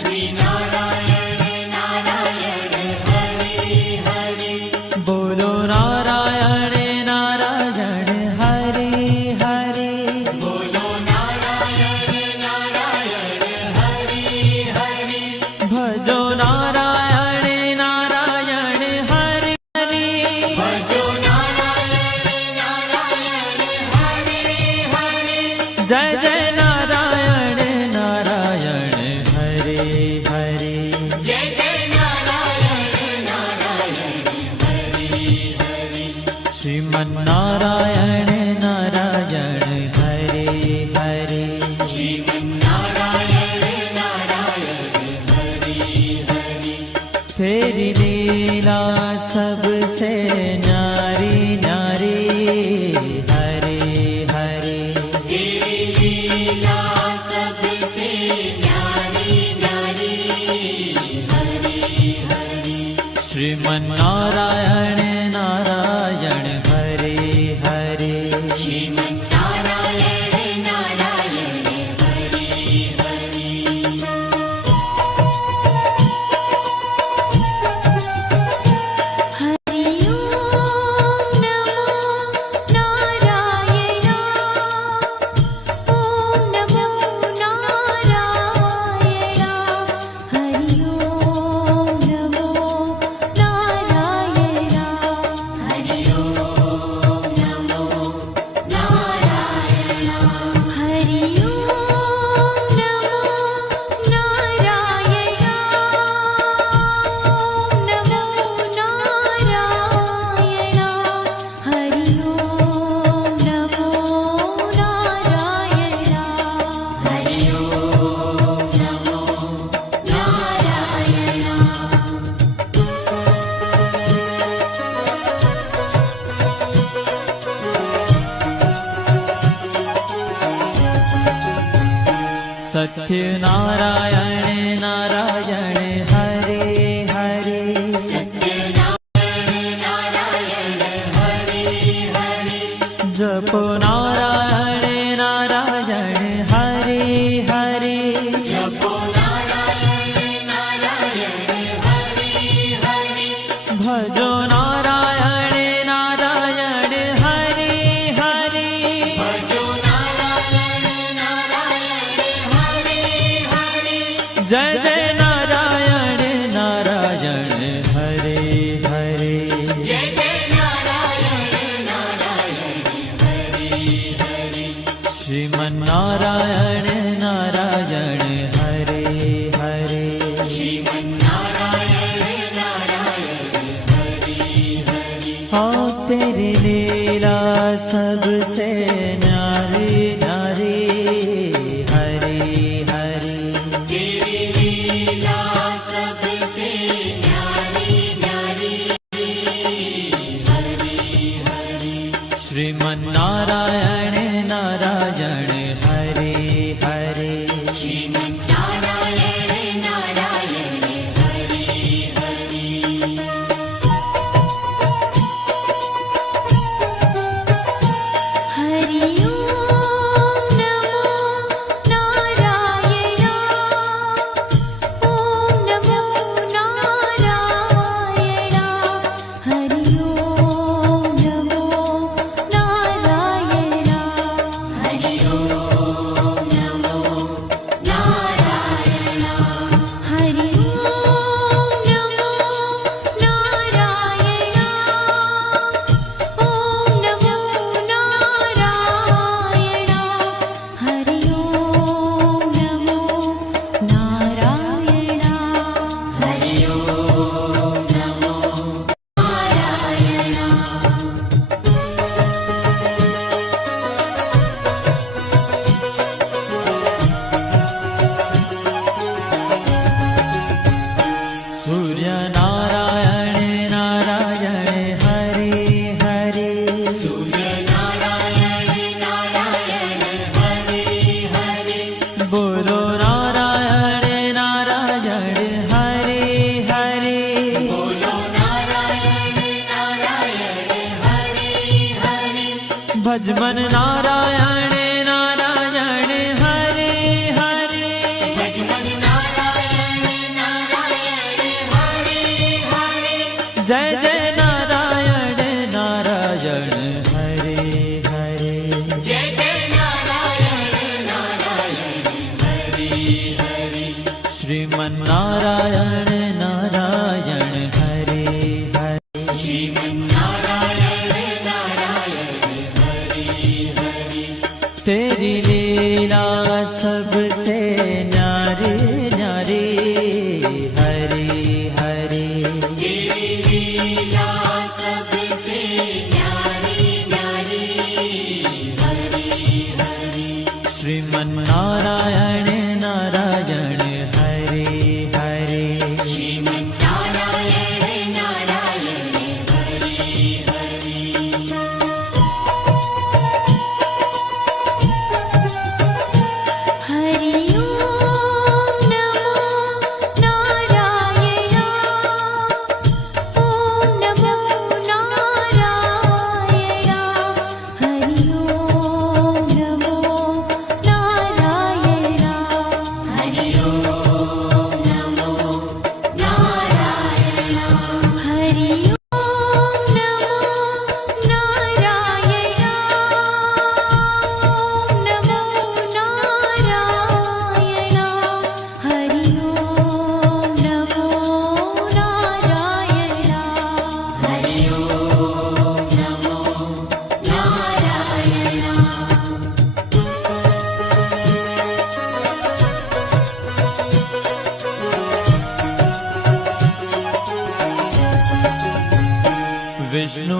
श्री नारायण नारायण हरे हरे। बोलो नारायण नारायण हरे हरे। बोलो नारायण नारायण हरे हरे। भजो नारायण नारायण हरे हरे। भजो नारायण नारायण हरे हरे। जय जय नारायण नारायण हरे हरे। जय जय नारायण नारायण हरे हरे। श्रीमन्नारायण नारायण हरे हरे। श्रीमन्नारायण नारायण हरे हरे। तेरी लीला सबसे न्यारी न्यारी हरे हरे। तेरी लीला सबसे न्यारी न्यारी हरे हरे। श्रीमन्नारायण नारायण हरे हरे। श्रीमन्नारायण नारायण हरे हरे। हरि ओम नमो नारायण। ओम नमो नारायण। हरि ओम नमो नारायण। हरि ओम नमो नारायण। हरि ओम नमो नारायण। ओम नमो नारायण। हरि ओम नमो नारायण। हरि ओम नमो नारायण। सत्य नारायण नारायण हरे हरे। सत्यनारायण नारायण हरे हरे। जपो नारायण नारायण हरे हरे। जपो नारायण नारायण हरे हरे। भजो नारायण नारायण हरे हरे। भजो नारायण नारायण हरे हरे। जय जय नारायण नारायण हरे हरे। जय जय नारायण नारायण हरे हरे। श्रीमन्नारायण नारायण हरे हरे। श्रीमन्नारायण नारायण हरे हरे। हाँ तेरी लीला सबसे न्यारी न्यारी हरे हरे। तेरी लीला सबसे न्यारी न्यारी हरे हरे। श्रीमन्नारायण नारायण हरे हरे। श्रीमन्नारायण नारायण हरे हरे। हरि ओम नमो नारायण। ओम जय जय नारायण नारायण हरे हरे जय जय नारायण नारायण हरि हरि श्रीमन्नारायण नारायण हरे हरे श्रीमन्नारायण नारायण हरि हरि तेरी लीला सबसे न्यारी न्यारी हरे हरे तेरी लीला सबसे न्यारी न्यारी हरि हरि श्रीमन्नारायण नारायण हरे हरे श्रीमन्नारायण नारायण हरि हरि हरि ओम नमो नारायण ओम नमो नारायण हरि ओम नमो नारायण हरि ओम नमो नारायण हरि ओम नमो नारायण ओम नमो नारायण हरि ओम नमो नारायण हरि ओम नमो नारायण विष्णु